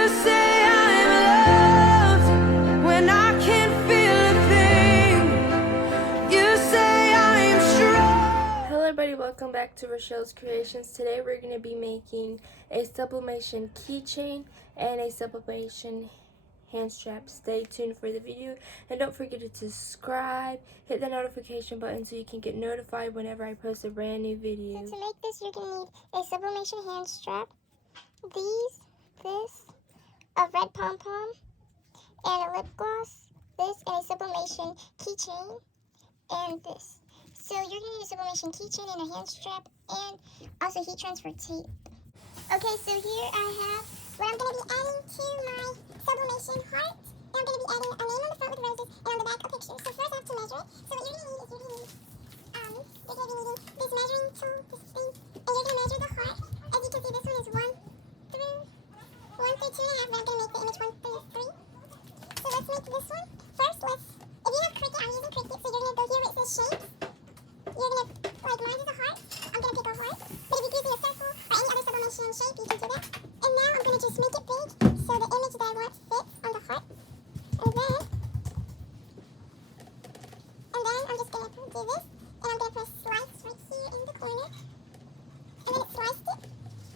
You say I'm loved when I can't feel a thing. You say I'm strong. Hello everybody, welcome back to Rochelle's Creations. Today we're going to be making a sublimation keychain and a sublimation hand strap. Stay tuned for the video and don't forget to subscribe, hit the notification button so you can get notified whenever I post a brand new video. So to make this, you're going to need a sublimation hand strap, this, a red pom-pom, and a lip gloss, this, and a sublimation keychain, and this. So you're going to need a sublimation keychain and a hand strap, and also heat transfer tape. Okay, so here I have what I'm going to be adding to my sublimation heart. And I'm going to be adding a name on the front with roses, and on the back a picture. So first I have to measure it. So what you're going to need is you're going to be needing this measuring tool, this thing, and you're going to measure the heart. As you can see, this one is 1 through 2.5, but I'm going to make the image 1 through 3. So let's make this one. First, if you have Cricut, I'm using Cricut, so you're going to go here where it says shapes. You're going to, like mine is a heart, I'm going to pick a heart. But if you're using a circle or any other sublimation shape, you can do that. And now I'm going to just make it big, so the image that I want fits on the heart. And then I'm just going to do this, and I'm going to press slice right here in the corner. And then it sliced it.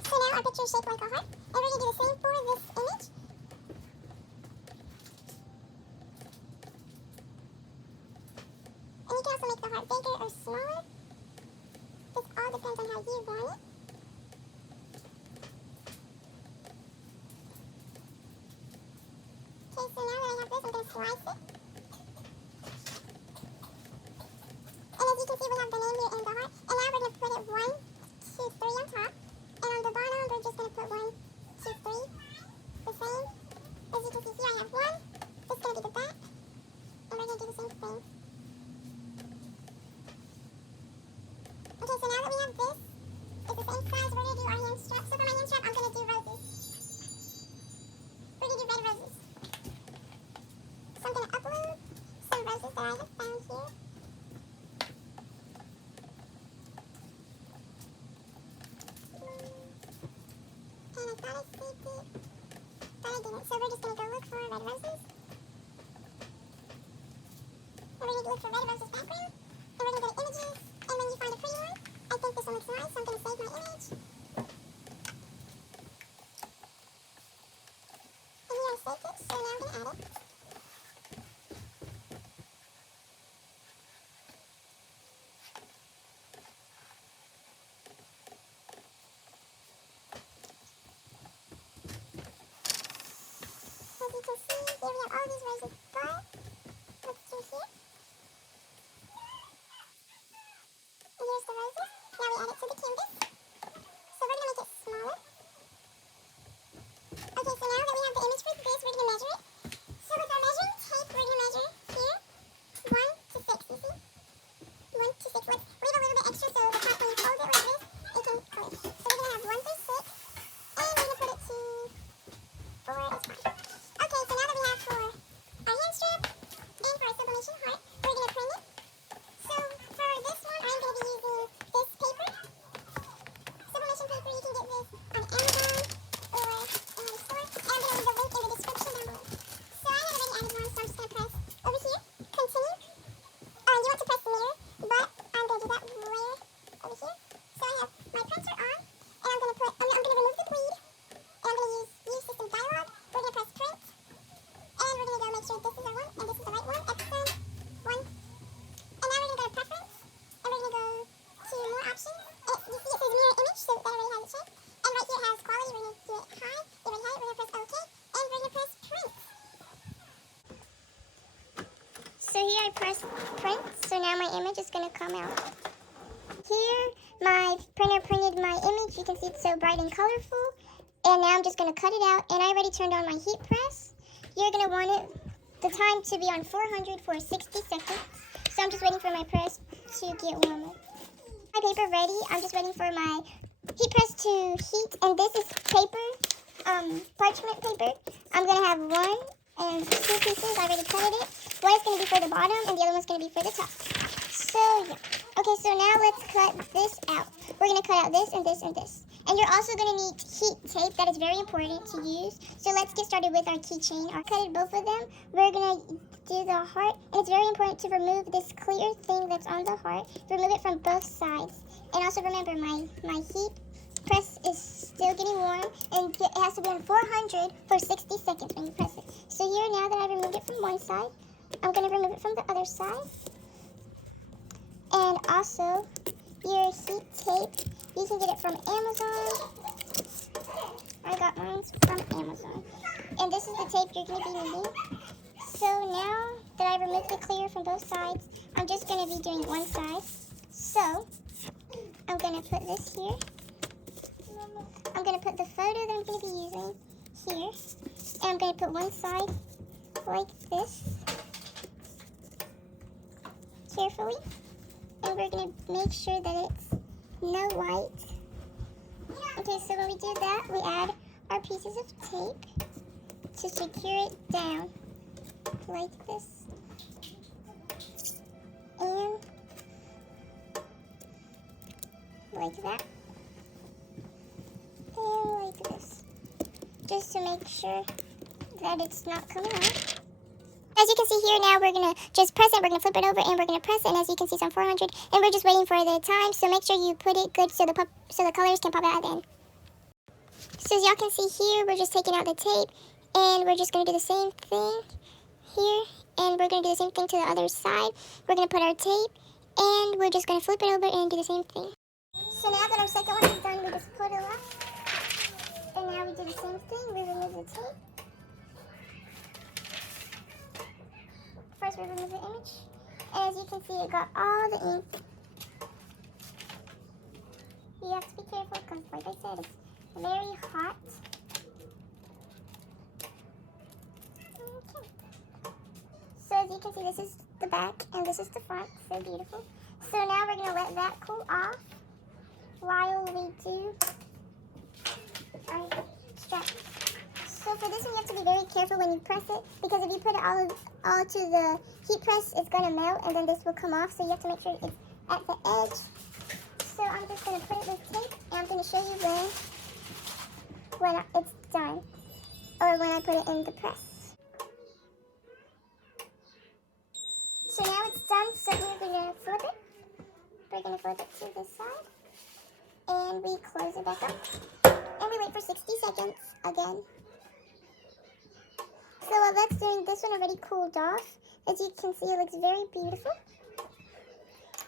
So now our picture is shaped like a heart. And we're going to do the same for this image. And you can also make the heart bigger or smaller. This all depends on how you want it. Okay, so now that I have this, I'm going to slice it. And as you can see, we have the name here and the heart. And now we're going to put it 1, 2, 3 on top. And on the bottom, we're just going to put 1, 2, 3. The same. As you can see here, I have 1. This is going to be the back. And we're going to do the same thing. Okay, so now that we have this, it's the same size, we're going to do our hand strap. So for my hand strap, I'm going to do roses. We're going to do red roses. So I'm going to upload some roses that I have found here. And I thought I saved it, but I didn't. So we're just going to go look for red roses. And we're going to look for red roses background. And we're going to go to images. And when you find a pretty one, I think this one looks nice, so I'm going to save my image. And here I saved it, so now I'm going to add it. As you can see, here we have all these roses, but let's do here. And here's the roses. Now we add it to the canvas. So we're going to make it smaller. Okay, so now that we have the image for this, we're going to measure it. So with our measuring tape, we're going to measure here 1 to 6, you see? 1 to 6. Let's leave a little bit extra so the top when you fold it like this, it can clip. So we're going to have 1 through 6, and we're going to put it to 4 is fine. Okay, so now that we have for our hand strap and for our sublimation heart, we're going to print it. So for this one, I'm going to be using this paper. Sublimation paper, you can get this on Amazon or another store. And I'm going to leave the link in the description down below. So I have already added one, so I'm just going to press over here, continue. You want to press mirror, but I'm going to do that where? Over here. So I have my printer on, and I'm going to remove the bleed, and I'm going to use system dialog. We're going to press print, and we're going to go make sure this is our one, and this is the right one, Epson 1. And now we're going to go to preference, and we're going to go to more options. You see it says mirror image, so that already has it shaped. And right here it has quality, we're going to do it high. You already have it, we're going to press OK, and we're going to press print. So here I press print, so now my image is going to come out. Here my printer printed my image, you can see it's so bright and colorful. And now I'm just going to cut it out, and I already turned on my heat press. You're going to want the time to be on 400 for 60 seconds. So I'm just waiting for my press to get warmer. My paper ready. I'm just waiting for my heat press to heat. And this is paper, parchment paper. I'm going to have 1 and 2 pieces. I already cutted it. One is going to be for the bottom, and the other one's going to be for the top. So, yeah. Okay, so now let's cut this out. We're going to cut out this and this and this. And you're also going to need heat tape. That is very important to use. So let's get started with our keychain. I cut both of them. We're going to do the heart. And it's very important to remove this clear thing that's on the heart. Remove it from both sides. And also remember, my heat press is still getting warm. And it has to be on 400 for 60 seconds when you press it. So here, now that I removed it from one side, I'm going to remove it from the other side. And also, your heat tape, you can get it from Amazon. I got mine from Amazon. And this is the tape you're going to be needing. So now that I removed the clear from both sides, I'm just going to be doing one side. So I'm going to put this here. I'm going to put the photo that I'm going to be using here. And I'm going to put one side like this, carefully. And we're going to make sure that it's no white. Okay, so when we do that, we add our pieces of tape to secure it down like this. And like that. And like this. Just to make sure that it's not coming out. As you can see here, now we're going to just press it, we're going to flip it over, and we're going to press it, and as you can see, it's on 400, and we're just waiting for the time, so make sure you put it good so the colors can pop out at the end. So as y'all can see here, we're just taking out the tape, and we're just going to do the same thing here, and we're going to do the same thing to the other side. We're going to put our tape, and we're just going to flip it over and do the same thing. So now that our second one is done, we just put it off, and now we do the same thing, we remove the tape. First, we remove the image, and as you can see, it got all the ink. You have to be careful because, like I said, it's very hot. Okay. So as you can see, this is the back, and this is the front. So beautiful. So now we're going to let that cool off while we do our strap. So for this one, you have to be very careful when you press it, because if you put it all to the heat press, it's going to melt, and then this will come off. So you have to make sure it's at the edge. So I'm just going to put it with tape, and I'm going to show you when it's done, or when I put it in the press. So now it's done, so we're going to flip it. We're going to flip it to this side, and we close it back up, and we wait for 60 seconds again. So while that's doing, this one already cooled off. As you can see, it looks very beautiful.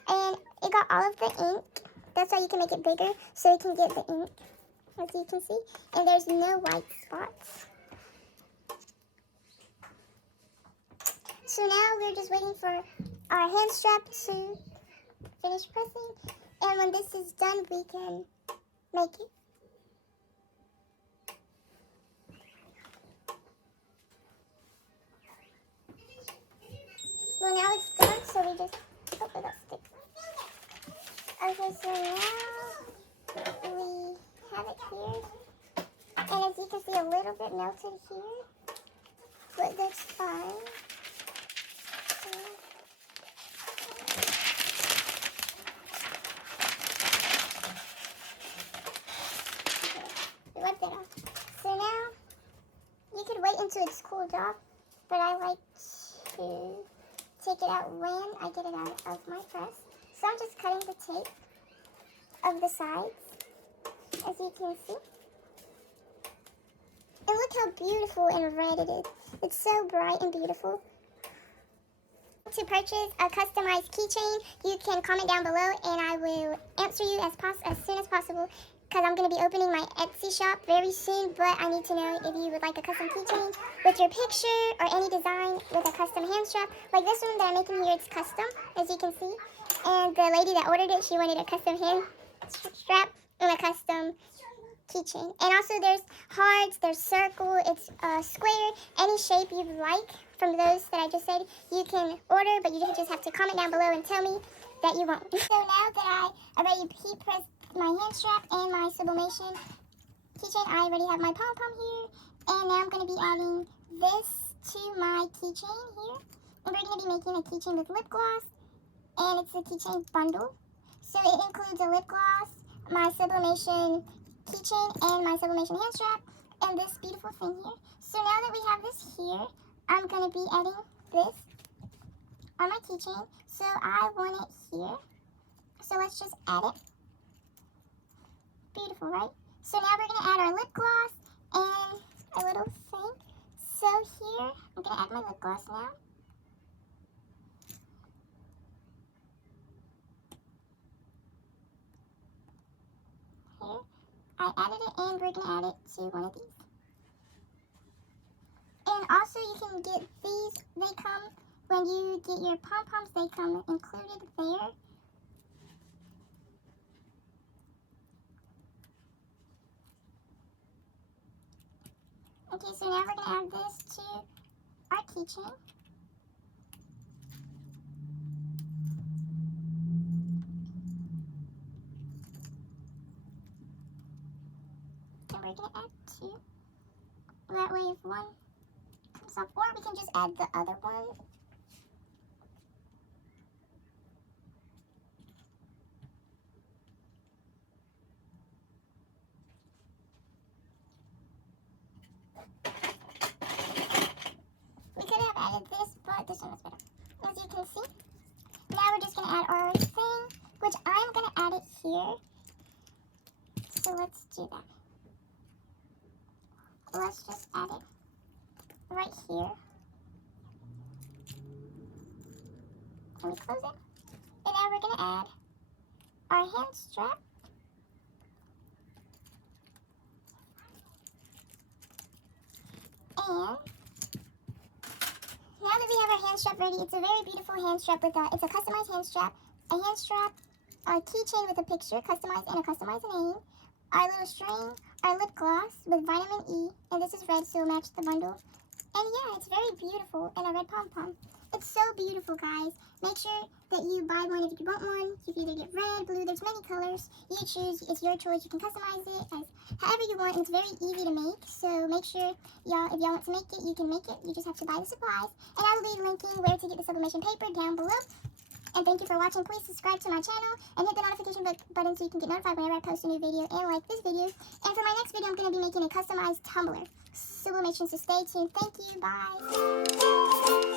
And it got all of the ink. That's why you can make it bigger, so you can get the ink, as you can see. And there's no white spots. So now we're just waiting for our hand strap to finish pressing. And when this is done, we can make it. Well, now it's done, so we just open that stick. Okay, so now we have it here. And as you can see, a little bit melted here, but that's fine. We wiped it off. So now, you could wait until it's cooled off, but I like to take it out when I get it out of my press. So I'm just cutting the tape of the sides, as you can see. And look how beautiful and red it is. It's so bright and beautiful. To purchase a customized keychain, you can comment down below and I will answer you as soon as possible, because I'm going to be opening my Etsy shop very soon, but I need to know if you would like a custom keychain with your picture or any design with a custom hand strap. Like this one that I'm making here, it's custom, as you can see. And the lady that ordered it, she wanted a custom hand strap and a custom keychain. And also there's hearts, there's circle, it's square, any shape you like from those that I just said, you can order, but you just have to comment down below and tell me that you want. So now that I already heat pressed my hand strap and my sublimation keychain, I already have my pom-pom here, and now I'm going to be adding this to my keychain here. And we're going to be making a keychain with lip gloss, and it's a keychain bundle. So it includes a lip gloss, my sublimation keychain and my sublimation hand strap and this beautiful thing here. So now that we have this here, I'm going to be adding this on my keychain. So I want it here. So let's just add it. Beautiful, right? So now we're going to add our lip gloss and a little thing. So here, I'm going to add my lip gloss now. Here, I added it and we're going to add it to one of these. And also you can get these, they come, when you get your pom-poms, they come included there. Okay, so now we're going to add this to our keychain. And we're going to add two. That way if one comes off, or we can just add the other one. We could have added this, but this one is better. As you can see, now we're just going to add our thing, which I'm going to add it here. So let's do that. Let's just add it right here. Can we close it? And now we're going to add our hand strap. And now that we have our hand strap ready, it's a very beautiful hand strap with it's a customized hand strap, a keychain with a picture, customized and a customized name, our little string, our lip gloss with vitamin E, and this is red, so it'll match the bundle. And yeah, it's very beautiful, and a red pom-pom. It's so beautiful, guys. Make sure that you buy one if you want one. You can either get red, blue, there's many colors. You choose, it's your choice. You can customize it as however you want. It's very easy to make, so make sure, y'all, if y'all want to make it, you can make it. You just have to buy the supplies. And I will be linking where to get the sublimation paper down below. And thank you for watching. Please subscribe to my channel and hit the notification button so you can get notified whenever I post a new video and like this video. And for my next video, I'm going to be making a customized tumbler sublimation, so stay tuned. Thank you. Bye.